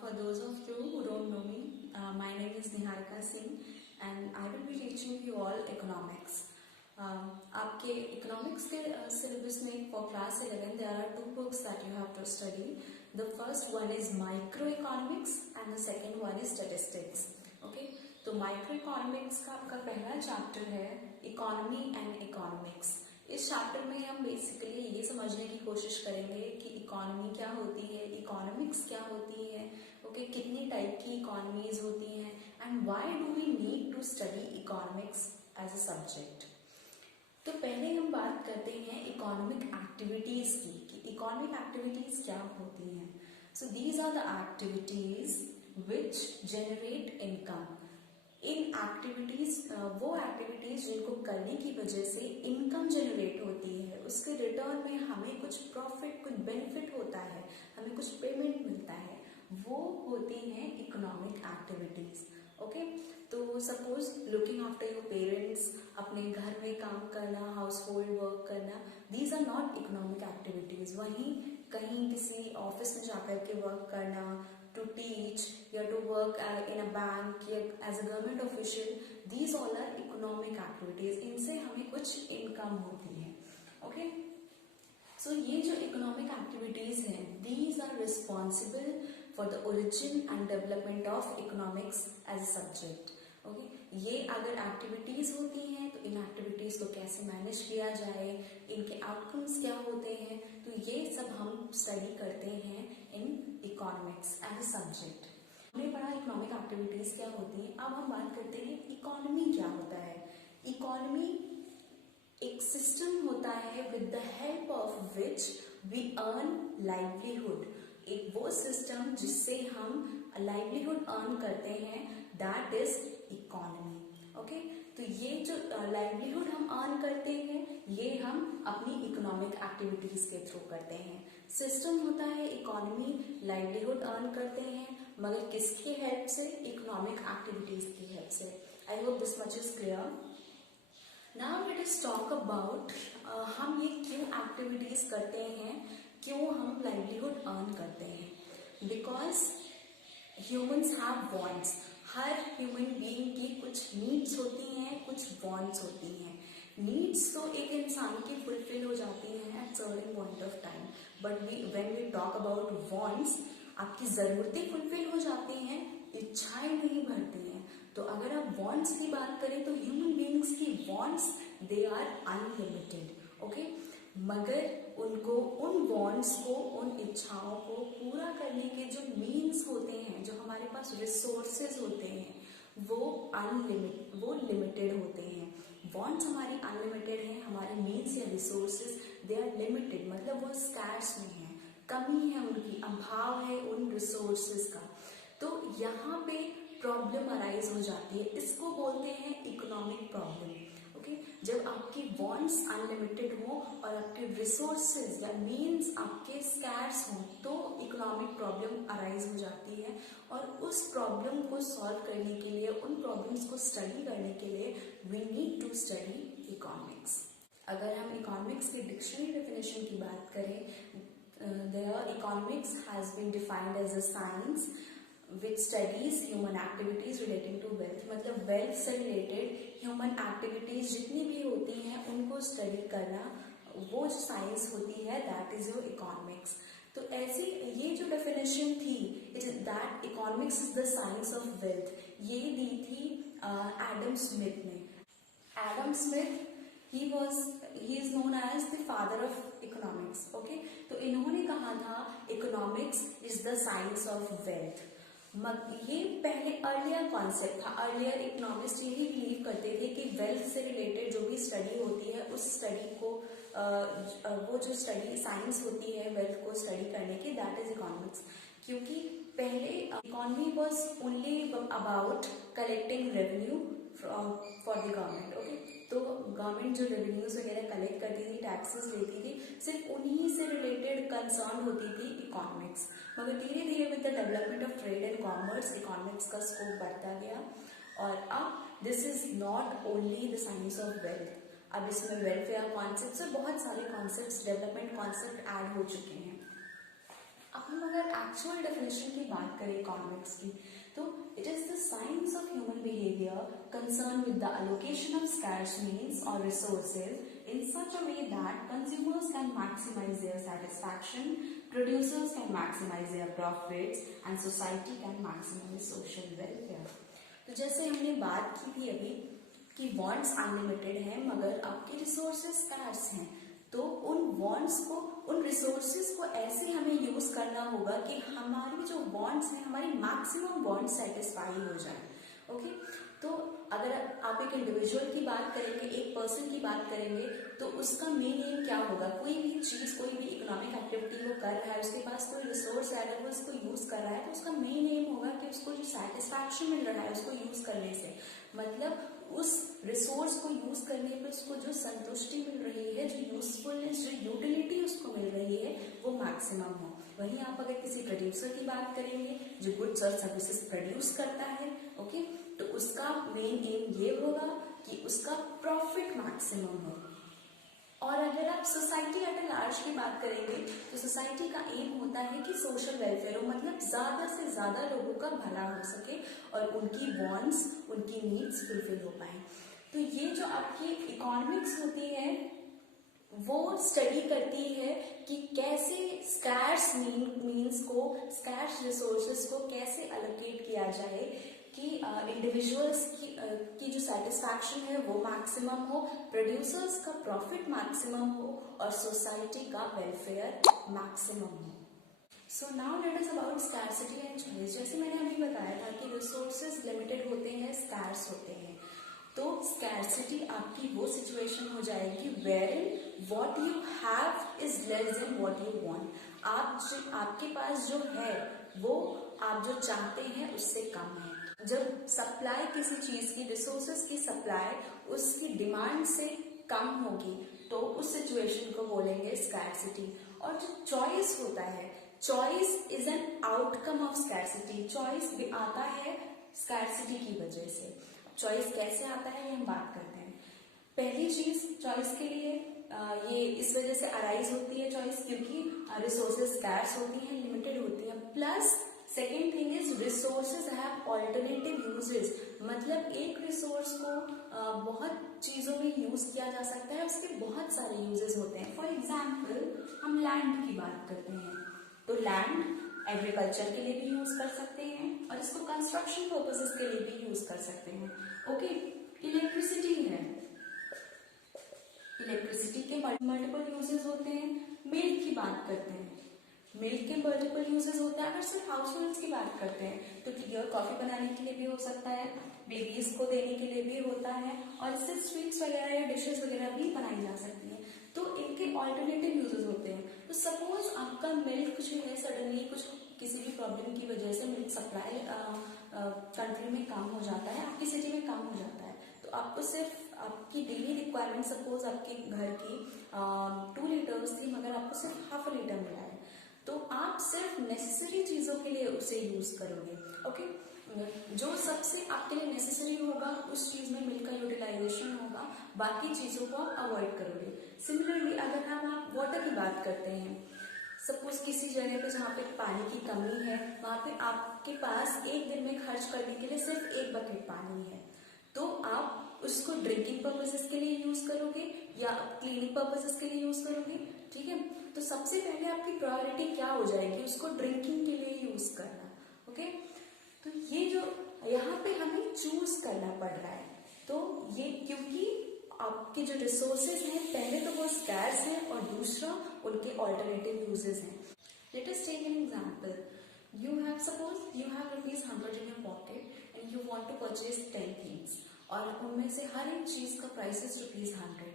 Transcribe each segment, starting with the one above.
For those of you who don't know me, my name is Niharika Singh and I will be teaching you all economics. आपके economics के syllabus में for class 11 there are two books that you have to study. The first one is microeconomics and the second one is statistics. Okay, तो microeconomics का आपका पहला chapter है economy and economics. इस chapter में हम बेसिकली ये समझने की कोशिश करेंगे कि इकोनॉमी क्या होती है, इकोनॉमिक्स क्या होती है, ओके, कितनी टाइप की इकोनॉमीज होती हैं and why do we need to study economics as a subject. तो पहले हम बात करते हैं इकोनॉमिक एक्टिविटीज की कि इकोनॉमिक एक्टिविटीज क्या होती हैं. So these are the activities which generate income. इन एक्टिविटीज वो एक्टिविटीज जिनको करने की वजह से इनकम जनरेट होती है, उसके रिटर्न में हमें कुछ प्रॉफिट, कुछ बेनिफिट होता है, हमें कुछ पेमेंट मिलता है, वो होती हैं इकोनॉमिक एक्टिविटीज. ओके, तो suppose looking after your parents, अपने घर में काम करना, हाउस होल्ड वर्क करना, these are not economic activities. वहीं कहीं किसी ऑफिस में जाकर के वर्क करना, to teach, you have to work in a bank, as a government official, these all are economic activities. इनसे हमें कुछ इनकम होती है. ओके, सो ये जो इकोनॉमिक एक्टिविटीज हैं, these are responsible for the origin and development of economics as a subject. Okay, ये अगर एक्टिविटीज होती हैं तो इन एक्टिविटीज को कैसे मैनेज किया जाए, इनके आउटकम्स क्या होते हैं, तो ये सब हम स्टडी करते हैं in economics as a subject. हमने पढ़ा इकोनॉमिक एक्टिविटीज क्या होती हैं. अब हम बात करते हैं इकोनॉमी क्या होता है. इकोनॉमी एक सिस्टम होता है with the help of which we earn livelihood. एक वो सिस्टम जिससे हम लाइवलीहुड अर्न करते हैं, दैट इज इकोनॉमी. ओके, तो ये जो लाइवलीहुड हम अर्न करते हैं, ये हम अपनी इकोनॉमिक एक्टिविटीज के थ्रू करते हैं. सिस्टम होता है इकोनॉमी, लाइवलीहुड अर्न करते हैं, मगर किसकी हेल्प से? इकोनॉमिक एक्टिविटीज की हेल्प से. I hope this much is clear. Now let us talk about हम ये क्यों एक्टिविटीज करते हैं, क्यों हम लाइवलीहुड अर्न करते हैं. Because humans have wants. Her human being की कुछ नीड्स होती हैं, कुछ वांट्स होती हैं. नीड्स तो एक इंसान की फुलफिल हो जाती हैं at certain point of time, but when we talk about wants, आपकी जरूरतें फुलफिल हो जाती हैं, इच्छाएं नहीं बढ़ती हैं. तो अगर आप वांट्स की बात करें तो ह्यूमन बीइंग्स की wants they are unlimited. Okay, मगर उनको उन वांट्स को, उन इच्छाओं को पूरा करने के जो मीन्स होते हैं, जो हमारे पास रिसोर्सेज होते हैं, वो लिमिटेड होते हैं. वांट्स हमारी अनलिमिटेड हैं, हमारे मीन्स या रिसोर्सेज दे आर लिमिटेड, मतलब वो स्कैर्स में है, कमी है उनकी, अभाव है उन रिसोर्सेज का. तो यहाँ पे प्रॉब्लम अराइज हो जाती है. इसको बोलते हैं इकोनॉमिक प्रॉब्लम. ओके, जब आपकी वांट्स अनलिमिटेड हो और आपके रिसोर्सेज या मीन्स आपके स्कैर्स हों, तो इकोनॉमिक प्रॉब्लम अराइज हो जाती है. और उस प्रॉब्लम को सॉल्व करने के लिए, उन प्रॉब्लम्स को स्टडी करने के लिए we need to study economics. अगर हम इकोनॉमिक्स की डिक्शनरी डेफिनेशन की बात करें, there economics has been defined as a science which studies human activities relating to wealth. मतलब wealth से related human activities जितनी भी होती हैं उनको study करना, वो जो science होती है, that is your economics. तो ऐसी ये जो definition थी, it is that economics is the science of wealth, ये दी थी एडम स्मिथ ने. Adam Smith he is known as the father of economics. Okay, तो इन्होंने कहा था economics is the science of wealth. ये पहले अर्लियर कॉन्सेप्ट था. अर्लियर इकोनॉमिस्ट यही बिलीव करते थे कि वेल्थ से रिलेटेड जो भी स्टडी होती है, उस स्टडी को वो जो स्टडी साइंस होती है वेल्थ को स्टडी करने की, दैट इज इकोनॉमिक्स. क्योंकि पहले economy was only about collecting revenue for the government. Okay, तो गवर्नमेंट जो रेवेन्यूज वगैरह कलेक्ट करती थी, टैक्सेस लेती थी, सिर्फ उन्हीं से रिलेटेड कंसर्न होती थी इकोनॉमिक्स. मगर धीरे धीरे with the development of trade and commerce, economics का स्कोप बढ़ता गया. और अब this is not only the science of wealth. अब इसमें वेलफेयर कॉन्सेप्ट और बहुत सारे कॉन्सेप्ट, डेवलपमेंट कॉन्सेप्ट ऐड हो चुके हैं. अब हम अगर एक्चुअल डेफिनेशन की बात करें इकोनॉमिक्स की, तो it is the science of human behaviour concern with the allocation of scarce means or resources in such a way that consumers can maximize their satisfaction, producers can maximize their profits, and society can maximize social welfare. तो जैसे हमने बात की थी अभी कि wants unlimited हैं मगर आपके रिसोर्सेज स्कार्स हैं, तो उन वॉन्ट्स को, उन रिसोर्सेज को ऐसे हमें यूज करना होगा कि हमारी जो वॉन्ट्स हैं, हमारी मैक्सिमम वॉन्ट्स सेटिस्फाई हो जाए। ओके, तो अगर आप एक इंडिविजुअल की बात करेंगे, एक पर्सन की बात करेंगे, तो उसका मेन एम क्या होगा? कोई भी चीज, कोई भी इकोनॉमिक एक्टिविटी वो कर रहा है, उसके पास कोई रिसोर्स है, अगर वो उसको यूज कर रहा है तो उसका मेन एम होगा कि उसको जो सेटिस्फैक्शन मिल रहा है उसको यूज करने से, मतलब उस रिसोर्स को यूज करने पर उसको जो संतुष्टि मिल रही है, जो यूजफुलनेस, जो यूटिलिटी उसको मिल रही है, वो मैक्सिमम हो। वहीं आप अगर किसी प्रोड्यूसर की बात करेंगे जो गुड्स और सर्विसेज प्रोड्यूस करता है, ओके, तो उसका मेन एम ये होगा कि उसका प्रॉफिट मैक्सिमम हो। और अगर आप सोसाइटी एट ए लार्ज की बात करेंगे तो सोसाइटी का एम होता है कि सोशल वेलफेयर हो, मतलब ज्यादा से ज्यादा लोगों का भला हो सके और उनकी वांट्स, उनकी नीड्स फुलफिल हो पाए। तो ये जो आपकी इकोनॉमिक्स होती है वो स्टडी करती है कि कैसे स्कैर्स मीन्स को, स्कैर्स रिसोर्सेज को कैसे एलोकेट किया जाए कि इंडिविजुअल्स की जो सेटिस्फैक्शन है वो मैक्सिमम हो, प्रोड्यूसर्स का प्रॉफिट मैक्सिमम हो और सोसाइटी का वेलफेयर मैक्सिमम हो। So now let us about scarcity and choice. जैसे मैंने अभी बताया था कि रिसोर्सेज लिमिटेड होते हैं, स्कैर्स होते हैं, तो स्कैर्सिटी आपकी वो सिचुएशन हो जाएगी where what you have is less than what you want. आपके पास जो है वो आप जो चाहते हैं उससे कम है। जब सप्लाई किसी चीज की, रिसोर्सेज की सप्लाई उसकी डिमांड से कम होगी तो उस सिचुएशन को बोलेंगे स्कैर्सिटी। और जो चॉइस होता है, choice is an outcome of scarcity. Choice भी आता है स्कैर्सिटी की वजह से। चॉइस कैसे आता है ये हम बात करते हैं। पहली चीज चॉइस के लिए ये इस वजह से अराइज होती है चॉइस क्योंकि रिसोर्सेज स्कैर्स होती हैं, लिमिटेड होती हैं, plus second thing is resources have alternative uses. मतलब एक रिसोर्स को बहुत चीजों में यूज किया जा सकता है, उसके बहुत सारे यूजेस होते हैं। फॉर एग्जाम्पल हम लैंड की बात करते हैं, तो लैंड एग्रीकल्चर के लिए भी यूज कर सकते हैं और इसको कंस्ट्रक्शन पर्पसेस के लिए भी यूज कर सकते हैं। ओके, इलेक्ट्रिसिटी है, इलेक्ट्रिसिटी के मल्टीपल यूजेस होते हैं। मिल्क की बात करते हैं, मिल्क के मल्टीपल यूजेस होते हैं। अगर सिर्फ हाउस होल्ड्स की बात करते हैं तो प्योर कॉफी बनाने के लिए भी हो सकता है, बेबीज को देने के लिए भी होता है और इससे स्वीट्स वगैरह या डिशेस वगैरह भी बनाई जा सकती है। तो इनके ऑल्टरनेटिव यूजेस होते हैं। तो सपोज आपका मिल्क जो है सडनली कुछ किसी भी प्रॉब्लम की वजह से मिल्क सप्लाई कंट्री में कम हो जाता है, आपकी सिटी में कम हो जाता है, तो आपको सिर्फ आपकी डेली रिक्वायरमेंट, सपोज आपके घर की 2 लीटर्स थी मगर आपको सिर्फ ½ लीटर मिला है, तो आप सिर्फ नेसेसरी चीजों के लिए उसे यूज करोगे। ओके, जो सबसे आपके लिए नेसेसरी होगा उस चीज में मिल्क का यूटिलाइजेशन होगा, बाकी चीजों को आप अवॉइड करोगे। सिमिलरली अगर हम आप वाटर की बात करते हैं, सपोज किसी जगह पे जहाँ पे पानी की कमी है, वहां पे आपके पास एक दिन में खर्च करने के लिए सिर्फ 1 बकेट पानी है, तो आप उसको ड्रिंकिंग पर्पसेस के लिए यूज करोगे या क्लीनिंग पर्पसेस के लिए यूज करोगे। ठीक है, तो सबसे पहले आपकी प्रायोरिटी क्या हो जाएगी, उसको ड्रिंकिंग के लिए यूज करना। ओके, तो ये जो यहाँ पे हमें चूज करना पड़ रहा है, तो ये क्योंकि आपके जो रिसोर्सेज हैं पहले तो वो स्कैर्स हैं और दूसरा उनके ऑल्टरनेटिव यूजेस हैं। Let us take an example. Suppose you have ₹100 in your pocket and you want to purchase 10 things और उनमें से हर एक चीज का प्राइस इज ₹100।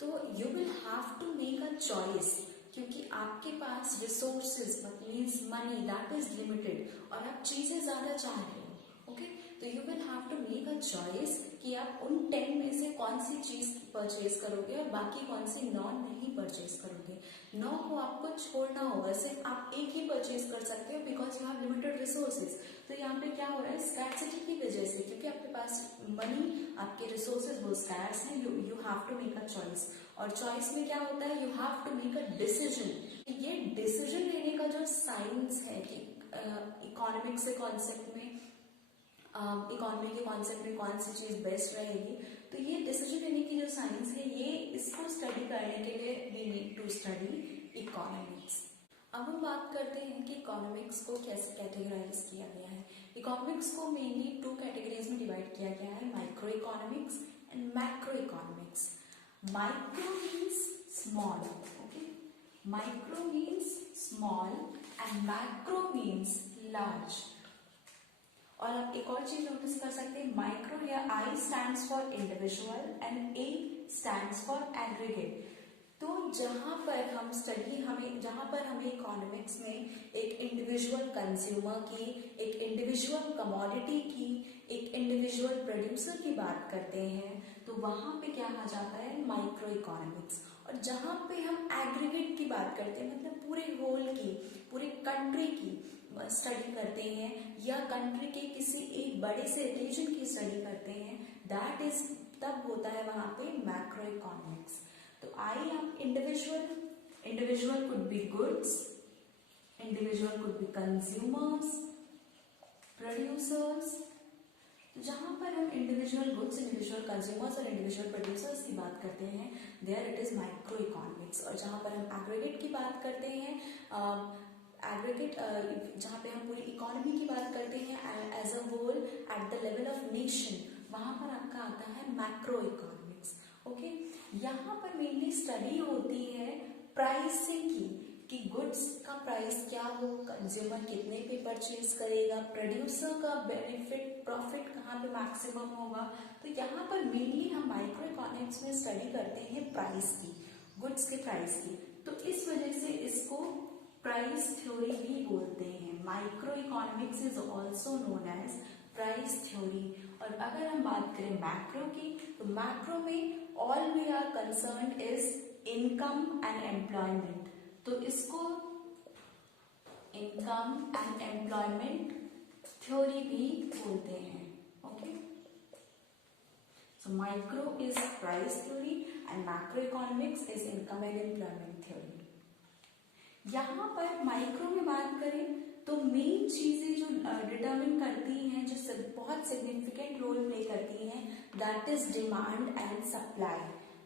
तो you will have to make a choice क्योंकि आपके पास resources means money that is limited और आप चीजें ज्यादा चाह रहे हो। ओके, तो you will have to make a choice कि आप उन 10 में से कौन सी चीज परचेज करोगे और बाकी कौन सी नहीं परचेज करोगे। 9 को आपको छोड़ना होगा, सिर्फ आप एक ही परचेज कर सकते हो because you have limited resources. तो यहाँ पे क्या हो रहा है, स्कैर्सिटी की वजह से, क्योंकि आपके पास मनी, आपके रिसोर्सेज वो स्कैर्स हैं, you have to make a choice. और चॉइस में क्या होता है, you have to make a decision कि ये डिसीजन लेने का जो साइंस है कि इकोनॉमिक्स के कॉन्सेप्ट में, इकोनॉमी के कॉन्सेप्ट में कौन सी चीज बेस्ट रहेगी, तो ये डिसीजन लेने की जो साइंस है, ये इसको स्टडी करने के लिए we need to study economics. अब हम बात करते हैं कि इकोनॉमिक्स को कैसे कैटेगराइज किया गया है। इकोनॉमिक्स को मेनली 2 कैटेगरीज में डिवाइड किया गया है, micro economics and macro economics. Micro means small, okay, micro means small and macro means large. और आप एक और चीज नोटिस कर सकते हैं, माइक्रो या आई stands for individual and A stands for aggregate. तो जहां पर हमें इकोनॉमिक्स में एक इंडिविजुअल कंज्यूमर की, एक इंडिविजुअल कमोडिटी की, एक इंडिविजुअल प्रोड्यूसर की बात करते हैं, तो वहां पे क्या आ जाता है, माइक्रो इकोनॉमिक्स। और जहां पे हम एग्रीगेट की बात करते हैं, मतलब पूरे होल की, पूरे कंट्री की स्टडी करते हैं, या कंट्री के किसी एक बड़े से रीजन की स्टडी करते हैं, दैट इज, तब होता है वहां पे मैक्रो इकोनॉमिक्स। तो आई आप individual could be goods, individual could be consumers, producers. जहां पर हम इंडिविजुअल गुड्स, इंडिविजुअल कंज्यूमर्स और इंडिविजुअल प्रोड्यूसर्स की बात करते हैं, there it is micro economics. और जहां पर हम एग्रीगेट की बात करते हैं, एग्रीगेट जहाँ पे हम पूरी इकोनॉमी की बात करते हैं as a whole at the level of nation, वहां पर आपका आता है मैक्रो इकोनॉमिक्स। ओके, यहाँ पर मेनली स्टडी होती है प्राइसिंग की, कि गुड्स का प्राइस क्या हो, कंज्यूमर कितने पे परचेज करेगा, प्रोड्यूसर का बेनिफिट, प्रॉफिट कहाँ पे मैक्सिमम होगा। तो यहाँ पर मेनली हम माइक्रो इकोनॉमिक्स में स्टडी करते हैं प्राइस की, गुड्स के प्राइस की। तो इस वजह से इसको प्राइस थ्योरी भी बोलते हैं। Micro economics is also known as price theory. और अगर हम बात करें मैक्रो की, तो मैक्रो में all we are concerned is income and employment. तो इसको इनकम एंड एम्प्लॉयमेंट थ्योरी भी बोलते हैं। Okay, so micro is price theory and macro economics is income and employment theory. यहाँ पर माइक्रो में बात करें तो मेन चीजें जो डिटरमिन करती हैं, जो बहुत सिग्निफिकेंट रोल प्ले करती हैं, that is demand and supply.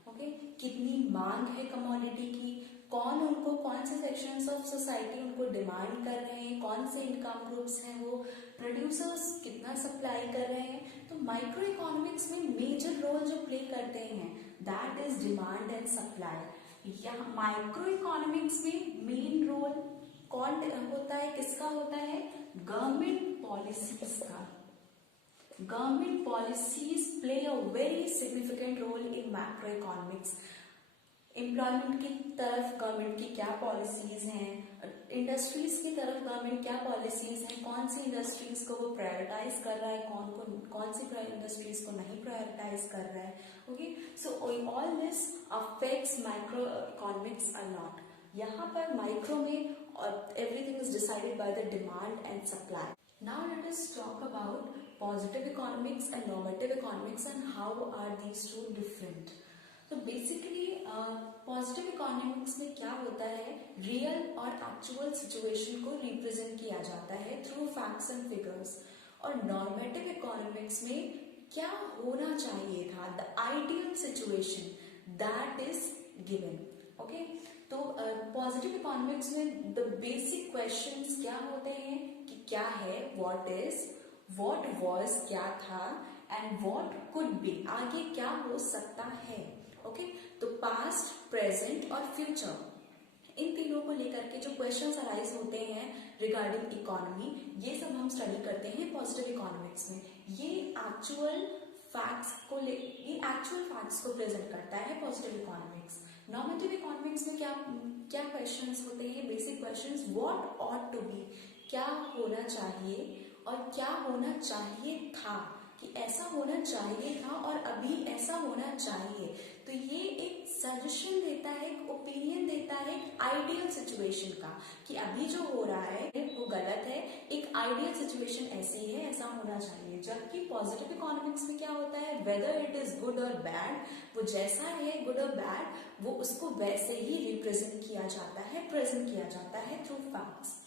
Okay, कितनी मांग है कमोडिटी की, कौन से सेक्शंस ऑफ सोसाइटी उनको डिमांड कर रहे हैं, कौन से इनकम ग्रुप्स हैं वो, प्रोड्यूसर्स कितना सप्लाई कर रहे हैं। तो माइक्रो इकोनॉमिक्स में मेजर रोल जो प्ले करते हैं, that is demand and supply. या माइक्रो इकोनॉमिक्स में मेन रोल कौन होता है, किसका होता है, गवर्नमेंट पॉलिसीज का। Government policies play a very significant role in macro economics. Employment की तरफ गवर्नमेंट की क्या पॉलिसीज हैं, इंडस्ट्रीज की तरफ गवर्नमेंट क्या पॉलिसीज हैं, कौन सी इंडस्ट्रीज को वो प्रायोरिटाइज कर रहा है, कौन सी इंडस्ट्रीज को नहीं प्रायोरिटाइज कर रहा है। Okay, so all this affects micro economics a lot. यहाँ पर माइक्रो में everything is decided by the demand and supply. Now let us talk about positive economics and normative economics and how are these two different. तो basically positive economics में क्या होता है, real और actual situation को represent किया जाता है थ्रू फैक्ट्स एंड फिगर्स। और नॉर्मेटिव इकोनॉमिक्स में क्या होना चाहिए था, the ideal situation that is given. Okay, तो पॉजिटिव इकोनॉमिक्स में द बेसिक क्वेश्चंस क्या होते हैं कि क्या है, व्हाट इज, व्हाट वाज क्या था, एंड व्हाट कुड बी, आगे क्या हो सकता है। ओके, तो पास्ट, प्रेजेंट और फ्यूचर, इन तीनों को लेकर के जो क्वेश्चंस अराइज होते हैं रिगार्डिंग इकोनॉमी, ये सब हम स्टडी करते हैं पॉजिटिव इकोनॉमिक्स में। ये एक्चुअल फैक्ट्स को प्रेजेंट करता है पॉजिटिव इकोनॉमिक्स। नॉर्मेटिव इकोनॉमिक्स में क्या क्वेश्चंस होते हैं, basic questions, what ought to be, क्या होना चाहिए और क्या होना चाहिए था, कि ऐसा होना चाहिए था और अभी ऐसा होना चाहिए। तो ये एक सजेशन देता है, एक ओपिनियन देता है एक आइडियल सिचुएशन का कि अभी जो हो रहा है वो गलत है, एक आइडियल सिचुएशन ऐसी है, ऐसा होना चाहिए। जबकि पॉजिटिव इकोनॉमिक्स में क्या होता है, वेदर इट इज गुड और बैड, वो जैसा है गुड और बैड, वो उसको वैसे ही रिप्रेजेंट किया जाता है, प्रेजेंट किया जाता है थ्रू फैक्ट्स।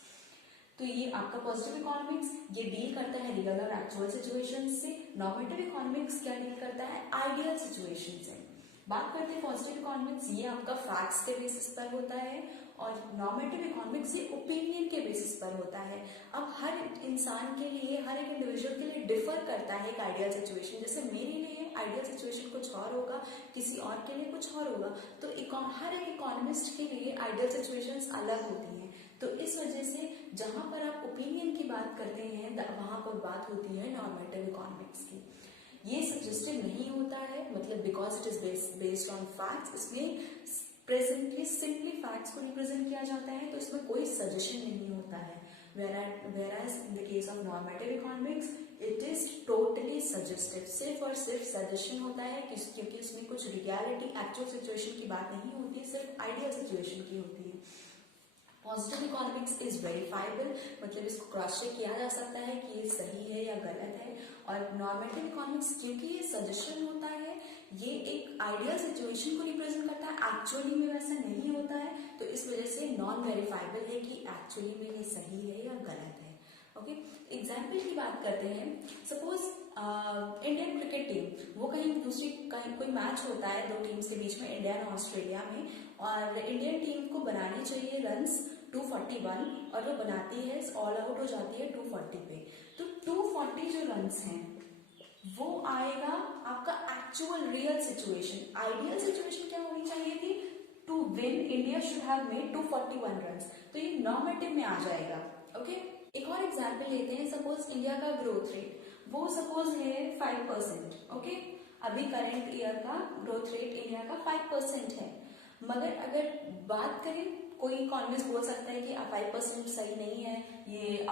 तो ये आपका पॉजिटिव इकोनॉमिक्स ये डील करता है रियल और एक्चुअल सिचुएशन से। नॉर्मेटिव इकोनॉमिक्स क्या डील करता है, आइडियल सिचुएशन से। बात करते हैं पॉजिटिव इकोनॉमिक्स, ये आपका फैक्ट्स के बेसिस पर होता है, और नॉर्मेटिव इकोनॉमिक्स ये ओपिनियन के बेसिस पर होता है। अब हर इंसान के लिए, हर एक इंडिविजुअल के लिए डिफर करता है एक आइडियल सिचुएशन। जैसे मेरे लिए आइडियल सिचुएशन कुछ और होगा, किसी और के लिए कुछ और होगा। तो हर एक इकोनॉमिस्ट के लिए आइडियल सिचुएशंस अलग होती हैं। तो इस वजह से जहां पर आप ओपिनियन की बात करते हैं वहां पर बात होती है नॉर्मेटिव इकोनॉमिक्स की। ये सजेस्टिव नहीं होता है, मतलब because it is based on facts, इसमें प्रेजेंटली सिंपली फैक्ट्स को रिप्रेजेंट किया जाता है, तो इसमें कोई सजेशन नहीं होता है। whereas in the case of normative economics it is totally suggestive, सिर्फ और सिर्फ सजेशन होता है, क्योंकि उसमें कुछ रियलिटी एक्चुअल सिचुएशन की बात नहीं होती, सिर्फ आइडियल सिचुएशन की होती है। पॉजिटिव इकोनॉमिक्स इज वेरीफाइबल, मतलब इसको क्रॉस चेक किया जा सकता है कि ये सही है या गलत है। और नॉर्मेटिव इकोनॉमिक्स क्योंकि ये सजेशन होता है, ये एक आइडियल सिचुएशन को रिप्रेजेंट करता है, एक्चुअली में वैसा नहीं होता है, तो इस वजह से नॉन वेरीफाइबल है कि एक्चुअली में ये सही है या गलत है। ओके, एग्जाम्पल की बात करते हैं। सपोज इंडियन क्रिकेट टीम वो कहीं कोई मैच होता है दो टीम्स के बीच में, इंडिया और ऑस्ट्रेलिया में, और इंडियन टीम को बनानी चाहिए रन्स 241 और वो बनाती है, ऑल आउट हो जाती है 240 पे। तो 240 जो रन्स हैं वो आएगा आपका actual real situation. Ideal situation क्या होनी चाहिए थी, to win India should have made 241 runs, तो ये नॉर्मेटिव में आ जाएगा। ओके, एक और एग्जाम्पल लेते हैं। सपोज इंडिया का ग्रोथ रेट वो सपोज है 5%। ओके, अभी करंट ईयर का ग्रोथ रेट इंडिया का 5% है, मगर अगर बात करें, कोई इकोनॉमिस्ट बोल सकता है कि 5% सही नहीं है, ये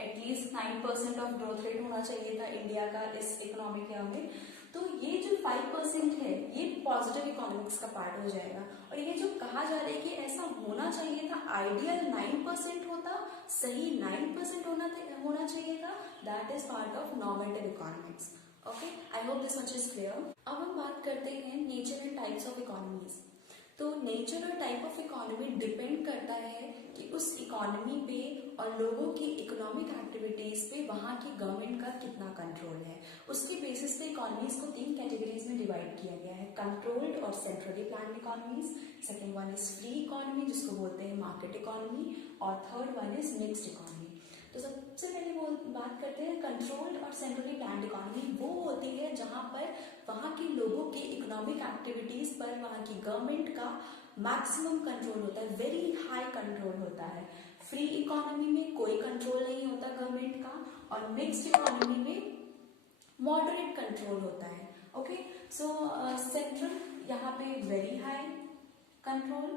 एटलीस्ट 9% ऑफ ग्रोथ रेट होना चाहिए था इंडिया का इस इकोनॉमिक ईयर में। तो ये जो 5% है ये पॉजिटिव इकोनॉमिक्स का पार्ट हो जाएगा। और ये जो कहा जा रहा है कि ऐसा होना चाहिए था, आइडियल 9% होता, सही 9% होना चाहिए था, that is part of normative economics. Okay, I hope this much is clear. अब हम बात करते हैं nature and types of economies. तो नेचर और टाइप ऑफ इकोनॉमी डिपेंड करता है कि उस इकोनॉमी पे और लोगों की इकोनॉमिक एक्टिविटीज पे वहाँ की गवर्नमेंट का कितना कंट्रोल है। उसके बेसिस पे इकोनॉमीज को 3 कैटेगरीज में डिवाइड किया गया है, कंट्रोल्ड और centrally planned economies, second one is free economy जिसको बोलते हैं मार्केट इकोनॉमी, और third one is mixed economy. तो सबसे पहले वो बात करते हैं कंट्रोल्ड और सेंट्रली प्लान्ड इकोनॉमी। वो होती है जहाँ पर वहाँ के लोगों के इकोनॉमिक एक्टिविटीज पर वहाँ की गवर्नमेंट का मैक्सिमम कंट्रोल होता है, वेरी हाई कंट्रोल होता है। फ्री इकोनॉमी में कोई कंट्रोल नहीं होता गवर्नमेंट का, और मिक्स्ड इकोनॉमी में मॉडरेट कंट्रोल होता है। ओके, सो सेंट्रल यहाँ पे very high control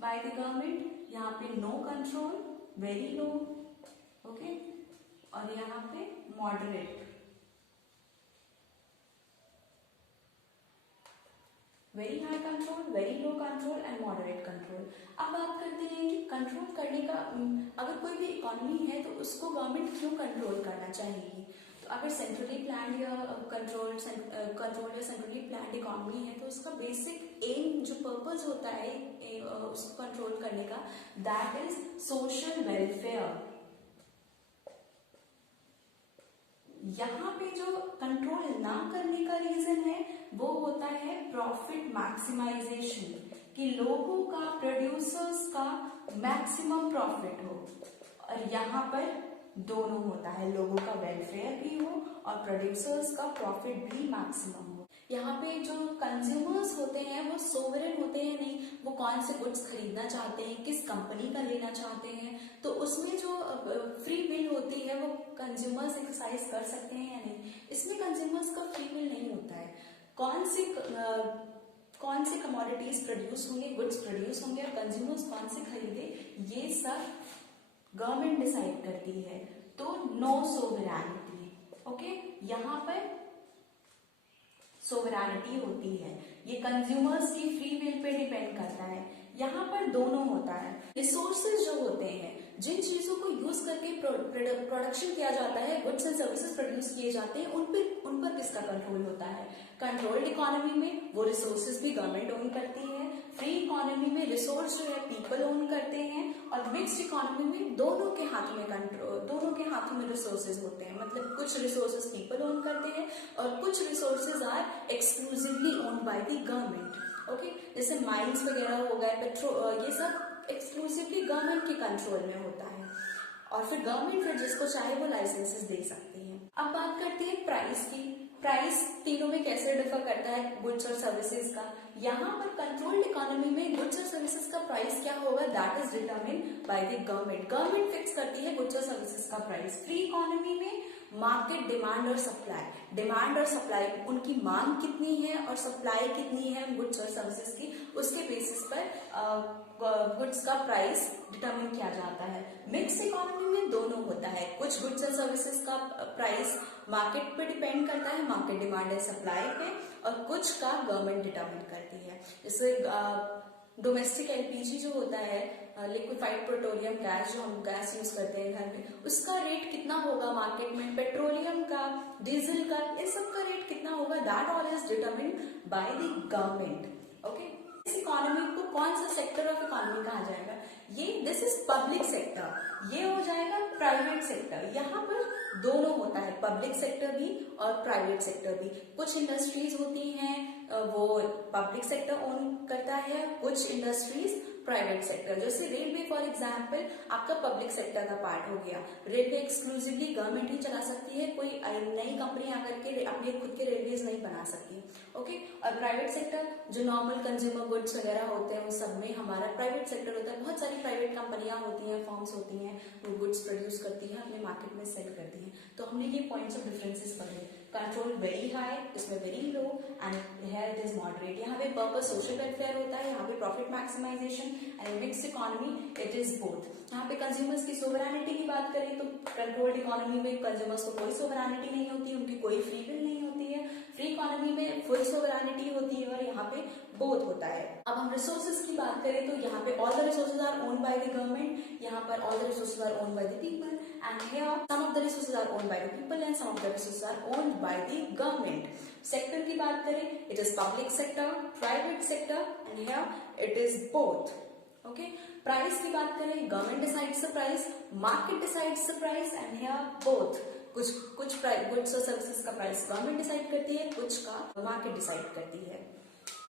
by the government, यहाँ पे no control, very low, okay, और यहाँ पे moderate, very high control, very low control and moderate control. अब बात करते हैं कि कंट्रोल करने का, अगर कोई भी इकोनॉमी है तो उसको गवर्नमेंट क्यों कंट्रोल करना चाहेगी। तो अगर सेंट्रली प्लान्ड या कंट्रोल या सेंट्रली प्लान्ड इकोनॉमी है तो उसका बेसिक एम जो पर्पस होता है उसको कंट्रोल करने का, दैट इज सोशल वेलफेयर। यहाँ पे जो कंट्रोल ना करने का रीजन है वो होता है प्रॉफिट मैक्सिमाइजेशन, कि लोगों का, प्रोड्यूसर्स का मैक्सिमम प्रॉफिट हो। और यहाँ पर दोनों होता है, लोगों का वेलफेयर भी हो और प्रोड्यूसर्स का प्रॉफिट भी मैक्सिमम हो। यहाँ पे जो कंज्यूमर्स होते हैं वो सोवरेन होते हैं नहीं, वो कौन से गुड्स खरीदना चाहते हैं, किस कंपनी का लेना चाहते हैं, तो उसमें जो फ्री विल होती है वो कंज्यूमर्स एक्सरसाइज कर सकते हैं या नहीं। इसमें कंज्यूमर्स का फ्री विल नहीं होता है। कौन से कमोडिटीज प्रोड्यूस होंगे, गुड्स प्रोड्यूस होंगे और कंज्यूमर्स कौन से खरीदे, ये सब गवर्नमेंट डिसाइड करती है। तो नो सोवरेनिटी। ओके, यहाँ पर सोवरेनिटी होती है, ये कंज्यूमर्स की फ्री विल पे डिपेंड करता है यहाँ पर दोनों होता है। रिसोर्सेज जो होते हैं, जिन चीजों को यूज करके प्रोडक्शन किया जाता है, गुड्स एंड सर्विसेज प्रोड्यूस किए जाते हैं, उन पर किसका कंट्रोल होता है? कंट्रोल्ड इकोनॉमी में वो रिसोर्सेज भी गवर्नमेंट ओन करती है, फ्री इकोनॉमी में रिसोर्स जो है पीपल ओन करते हैं, और मिक्स्ड इकोनॉमी में दोनों के हाथों में रिसोर्सेज होते हैं। मतलब कुछ रिसोर्सेज पीपल ओन करते हैं और कुछ resources are exclusively owned by the government. Okay, जैसे माइंस वगैरह हो गए, पेट्रोल, ये सब एक्सक्लूसिवली गवर्नमेंट के कंट्रोल में होता है, और फिर गवर्नमेंट फिर जिसको चाहे वो लाइसेंसेस दे सकती है। अब बात करते हैं प्राइस की। प्राइस तीनों में कैसे डिफर करता है गुड्स और सर्विसेज का? यहाँ पर कंट्रोल्ड इकोनॉमी में गुड्स और सर्विसेज का प्राइस क्या होगा? That is determine bye the government. Government fix करती है गुड्स और सर्विसेज का प्राइस। फ्री इकोनॉमी में मार्केट डिमांड और सप्लाई, उनकी मांग कितनी है और सप्लाई कितनी है गुड्स और सर्विसेज की, उसके बेसिस पर गुड्स का प्राइस डिटरमिन किया जाता है। मिक्स्ड इकोनॉमी में दोनों होता है, कुछ गुड्स एंड सर्विसेज का प्राइस मार्केट पे डिपेंड करता है, मार्केट डिमांड एंड सप्लाई पे, और कुछ का गवर्नमेंट डिटरमिन करती है। जैसे डोमेस्टिक एलपीजी जो होता है, लिक्विफाइड पेट्रोलियम गैस, जो हम गैस यूज करते हैं घर में, उसका रेट कितना होगा मार्केट में, पेट्रोलियम का, डीजल का, ये सब का रेट कितना होगा, that all is determined bye the government. Okay, इस इकोनॉमी को कौन सा सेक्टर ऑफ इकोनॉमी कहा जाएगा? ये दिस इज पब्लिक सेक्टर, ये हो जाएगा प्राइवेट सेक्टर। यहाँ पर दोनों होता है, पब्लिक सेक्टर भी और प्राइवेट सेक्टर भी। कुछ इंडस्ट्रीज होती हैं वो पब्लिक सेक्टर ओन करता है, कुछ इंडस्ट्रीज प्राइवेट सेक्टर। जैसे रेलवे फॉर एग्जाम्पल आपका पब्लिक सेक्टर का पार्ट हो गया। रेलवे एक्सक्लूसिवली गवर्नमेंट ही चला सकती है, कोई नई कंपनी आकर के अपने खुद के रेलवेज नहीं बना सकती। ओके, और प्राइवेट सेक्टर जो नॉर्मल कंज्यूमर गुड्स वगैरह होते हैं उन सब में हमारा प्राइवेट सेक्टर होता है। बहुत सारी प्राइवेट कंपनियां होती हैं, फर्म्स होती हैं, वो गुड्स प्रोड्यूस करती हैं, अपने मार्केट में सेल करती हैं। तो हमने ये पॉइंट्स ऑफ डिफरेंसेस पढ़े। कंट्रोल वेरी हाई, इसमें very low, and here it is moderate. यहाँ पे पर्पस सोशल वेलफेयर होता है, यहाँ पे profit maximisation, and mixed economy it is both. यहाँ पे कंज्यूमर्स की सोवरेनिटी की बात करें तो कंट्रोल्ड इकोनॉमी में कंज्यूमर्स को कोई सोवरेनिटी नहीं होती, उनकी कोई फ्री विल नहीं होती है। फ्री इकोनॉमी में फुल सोवरेनिटी होती है, और यहाँ पे बोथ होता है। अब हम रिसोर्सेज की बात करें तो यहाँ पे all the resources are owned by the government, यहाँ पर all the resources are owned by the people, and here some of the resources are owned by the people and some of the resources are owned by the government. Sector की बात करें, it is public sector, private sector, and here it is both. Okay, price की बात करें, government decides the price, market decides the price, and here both. कुछ goods और services का price government decide करती है, कुछ का मार्केट डिसाइड करती है।